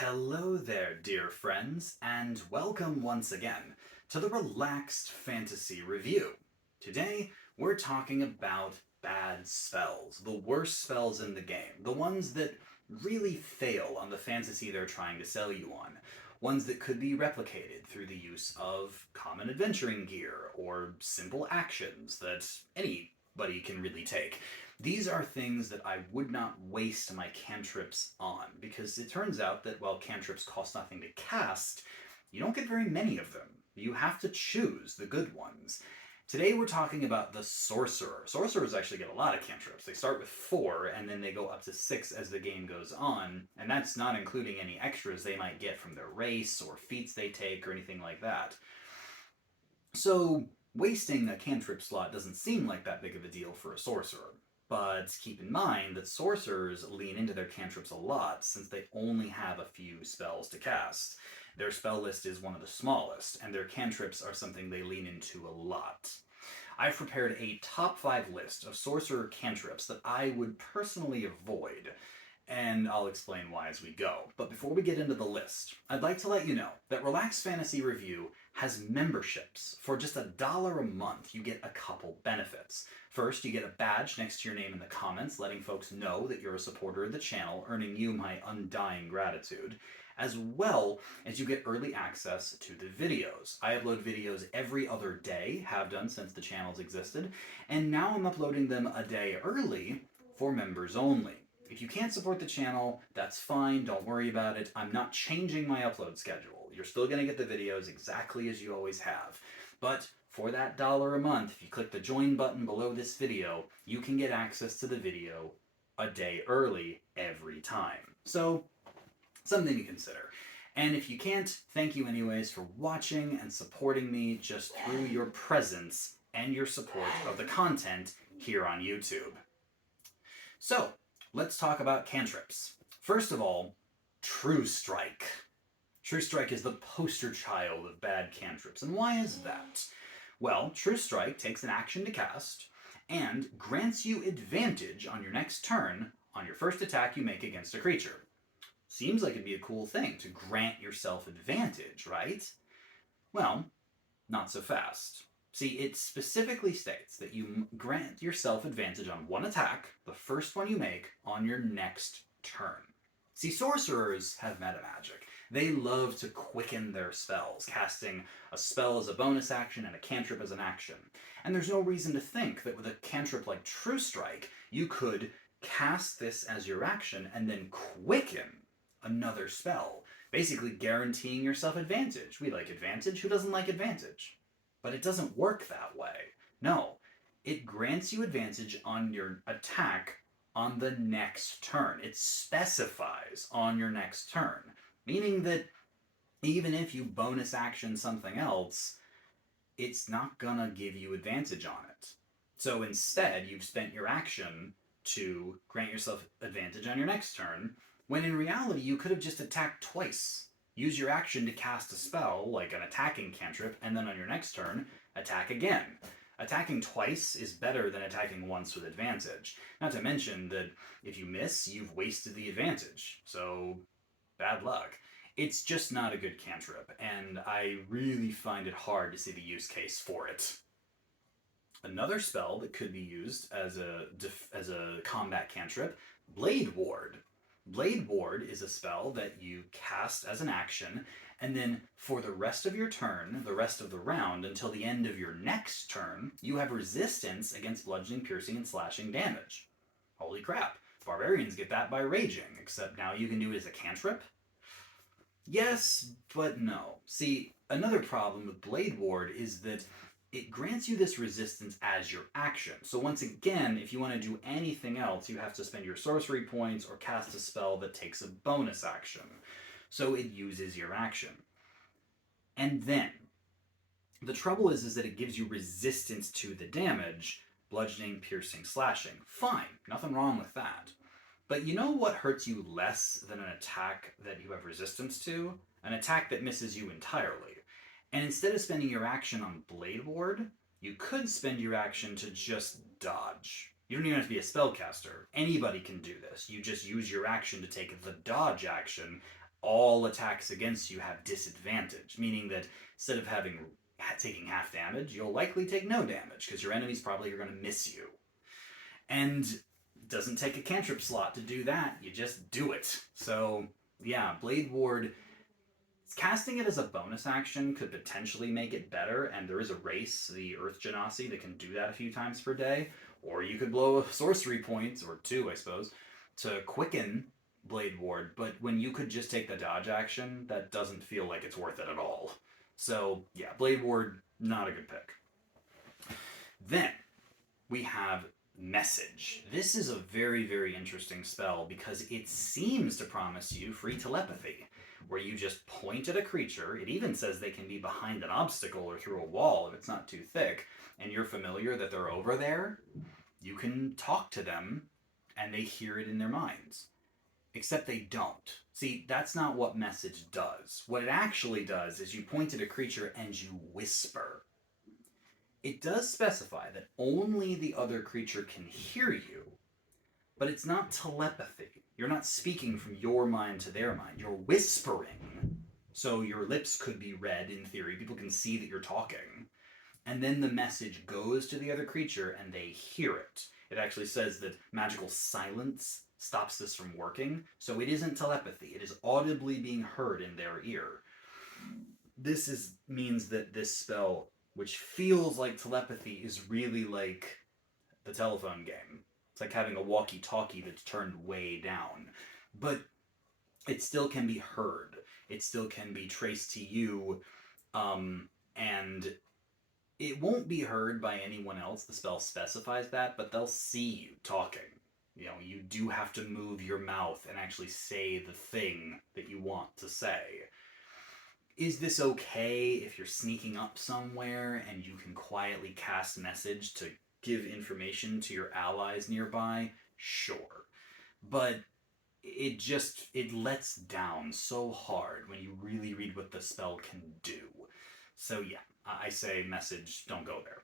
Hello there, dear friends, and welcome once again to the Relaxed Fantasy Review. Today, we're talking about bad spells, the worst spells in the game, the ones that really fail on the fantasy they're trying to sell you on, ones that could be replicated through the use of common adventuring gear or simple actions that anybody can really take. These are things that I would not waste my cantrips on, because it turns out that while cantrips cost nothing to cast, you don't get very many of them. You have to choose the good ones. Today we're talking about the Sorcerer. Sorcerers actually get a lot of cantrips. They start with 4, and then they go up to 6 as the game goes on, and that's not including any extras they might get from their race, or feats they take, or anything like that. So, wasting a cantrip slot doesn't seem like that big of a deal for a sorcerer. But keep in mind that sorcerers lean into their cantrips a lot, since they only have a few spells to cast. Their spell list is one of the smallest, and their cantrips are something they lean into a lot. I've prepared a top 5 list of sorcerer cantrips that I would personally avoid, and I'll explain why as we go. But before we get into the list, I'd like to let you know that Relaxed Fantasy Review has memberships. For just $1 a month, you get a couple benefits. First, you get a badge next to your name in the comments, letting folks know that you're a supporter of the channel, earning you my undying gratitude, as well as you get early access to the videos. I upload videos every other day, have done since the channel's existed, and now I'm uploading them a day early for members only. If you can't support the channel, that's fine, don't worry about it. I'm not changing my upload schedule. You're still going to get the videos exactly as you always have. But for that $1 a month, if you click the join button below this video, you can get access to the video a day early every time. So, something to consider. And if you can't, thank you anyways for watching and supporting me just through your presence and your support of the content here on YouTube. So, let's talk about cantrips. First of all, True Strike. True Strike is the poster child of bad cantrips. And why is that? Well, True Strike takes an action to cast and grants you advantage on your next turn on your first attack you make against a creature. Seems like it'd be a cool thing to grant yourself advantage, right? Well, not so fast. See, it specifically states that you grant yourself advantage on one attack, the first one you make, on your next turn. See, sorcerers have meta magic. They love to quicken their spells, casting a spell as a bonus action and a cantrip as an action. And there's no reason to think that with a cantrip like True Strike, you could cast this as your action and then quicken another spell, basically guaranteeing yourself advantage. We like advantage. Who doesn't like advantage? But it doesn't work that way. No, it grants you advantage on your attack on the next turn. It specifies on your next turn, meaning that even if you bonus action something else, it's not gonna give you advantage on it. So instead, you've spent your action to grant yourself advantage on your next turn, when in reality you could have just attacked twice. Use your action to cast a spell, like an attacking cantrip, and then on your next turn, attack again. Attacking twice is better than attacking once with advantage. Not to mention that if you miss, you've wasted the advantage. So, bad luck. It's just not a good cantrip, and I really find it hard to see the use case for it. Another spell that could be used as a combat cantrip, Blade Ward. Blade Ward is a spell that you cast as an action, and then for the rest of your turn, the rest of the round, until the end of your next turn, you have resistance against bludgeoning, piercing, and slashing damage. Holy crap. Barbarians get that by raging, except now you can do it as a cantrip? Yes, but no. See, another problem with Blade Ward is that it grants you this resistance as your action. So once again, if you want to do anything else, you have to spend your sorcery points or cast a spell that takes a bonus action. So it uses your action. And then, the trouble is that it gives you resistance to the damage, bludgeoning, piercing, slashing. Fine, nothing wrong with that. But you know what hurts you less than an attack that you have resistance to? An attack that misses you entirely. And instead of spending your action on Blade Ward, you could spend your action to just dodge. You don't even have to be a spellcaster. Anybody can do this. You just use your action to take the dodge action all attacks against you have disadvantage, meaning that instead of taking half damage, you'll likely take no damage because your enemies probably are going to miss you. And it doesn't take a cantrip slot to do that. You just do it. So yeah, Blade Ward, casting it as a bonus action could potentially make it better, and there is a race, the Earth Genasi, that can do that a few times per day. Or you could blow a sorcery point, or two, I suppose, to quicken Blade Ward, but when you could just take the dodge action, that doesn't feel like it's worth it at all. So, yeah, Blade Ward, not a good pick. Then, we have Message. This is a very, very interesting spell because it seems to promise you free telepathy, where you just point at a creature. It even says they can be behind an obstacle or through a wall if it's not too thick, and you're familiar that they're over there. You can talk to them, and they hear it in their minds. Except they don't. See, that's not what Message does. What it actually does is you point at a creature and you whisper. It does specify that only the other creature can hear you, but it's not telepathy. You're not speaking from your mind to their mind. You're whispering. So your lips could be read in theory. People can see that you're talking. And then the message goes to the other creature and they hear it. It actually says that magical silence stops this from working. So it isn't telepathy. It is audibly being heard in their ear. This means that this spell, which feels like telepathy, is really like the telephone game. It's like having a walkie-talkie that's turned way down. But it still can be heard. It still can be traced to you. And it won't be heard by anyone else. The spell specifies that, but they'll see you talking. You know, you do have to move your mouth and actually say the thing that you want to say. Is this okay if you're sneaking up somewhere and you can quietly cast message to give information to your allies nearby? Sure. But it lets down so hard when you really read what the spell can do. So yeah, I say message, don't go there.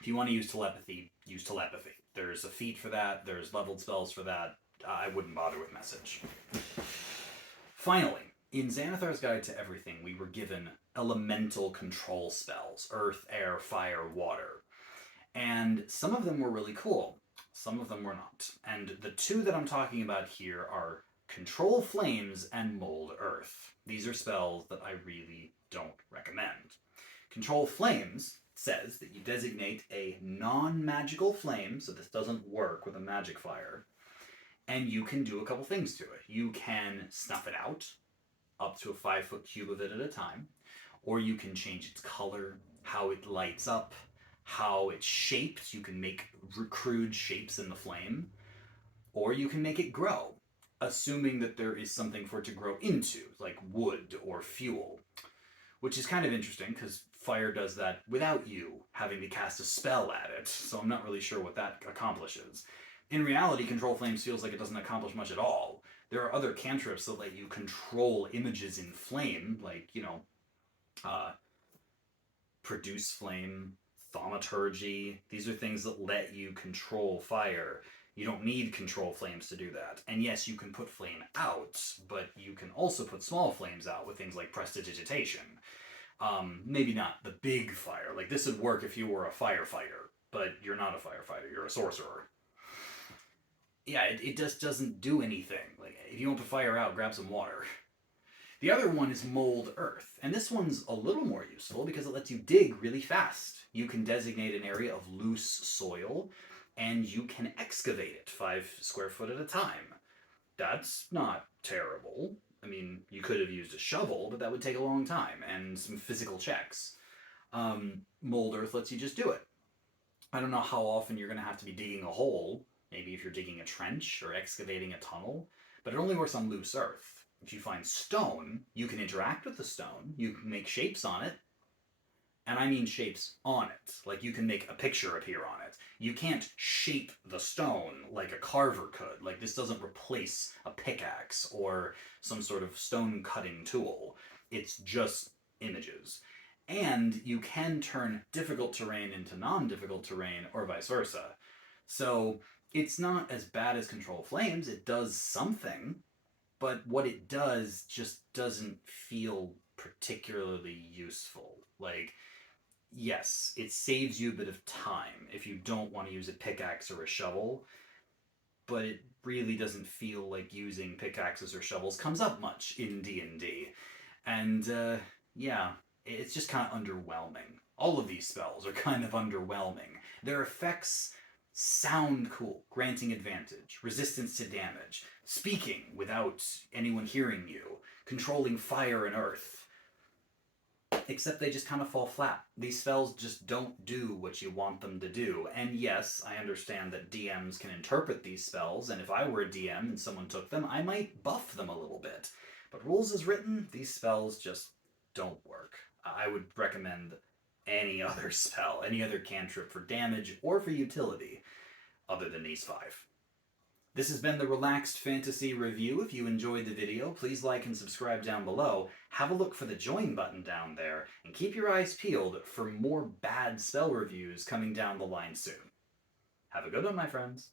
If you want to use telepathy, use telepathy. There's a feat for that, there's leveled spells for that. I wouldn't bother with message. Finally, in Xanathar's Guide to Everything, we were given elemental control spells: earth, air, fire, water. And some of them were really cool. Some of them were not. And the two that I'm talking about here are Control Flames and Mold Earth. These are spells that I really don't recommend. Control Flames says that you designate a non-magical flame, so this doesn't work with a magic fire, and you can do a couple things to it. You can snuff it out, up to a 5-foot cube of it at a time, or you can change its color, how it lights up, how it's shaped. You can make crude shapes in the flame, or you can make it grow, assuming that there is something for it to grow into, like wood or fuel, which is kind of interesting because fire does that without you having to cast a spell at it, so I'm not really sure what that accomplishes. In reality, Control Flames feels like it doesn't accomplish much at all. There are other cantrips that let you control images in flame, like, produce flame, thaumaturgy. These are things that let you control fire. You don't need Control Flames to do that. And yes, you can put flame out, but you can also put small flames out with things like Prestidigitation. Maybe not the big fire. Like, this would work if you were a firefighter, but you're not a firefighter, you're a sorcerer. Yeah, it just doesn't do anything. Like, if you want to fire out, grab some water. The other one is Mold Earth, and this one's a little more useful because it lets you dig really fast. You can designate an area of loose soil, and you can excavate it 5 square foot at a time. That's not terrible. I mean, you could have used a shovel, but that would take a long time and some physical checks. Mold Earth lets you just do it. I don't know how often you're going to have to be digging a hole, maybe if you're digging a trench or excavating a tunnel, but it only works on loose earth. If you find stone, you can interact with the stone, you can make shapes on it, and I mean shapes on it. Like, you can make a picture appear on it. You can't shape the stone like a carver could. Like, this doesn't replace a pickaxe or some sort of stone cutting tool. It's just images. And you can turn difficult terrain into non-difficult terrain, or vice versa. So it's not as bad as Control Flames. It does something. but what it does just doesn't feel particularly useful. Like, yes, it saves you a bit of time if you don't want to use a pickaxe or a shovel, but it really doesn't feel like using pickaxes or shovels comes up much in D&D. And yeah, it's just kind of underwhelming. All of these spells are kind of underwhelming. Their effects sound cool, granting advantage, resistance to damage, speaking without anyone hearing you, controlling fire and earth. Except they just kind of fall flat. These spells just don't do what you want them to do. And yes, I understand that DMs can interpret these spells, and if I were a DM and someone took them, I might buff them a little bit. But rules as written, these spells just don't work. I would recommend any other spell, any other cantrip for damage or for utility, other than these five. This has been the Relaxed Fantasy Review. If you enjoyed the video, please like and subscribe down below. Have a look for the join button down there, and keep your eyes peeled for more bad spell reviews coming down the line soon. Have a good one, my friends.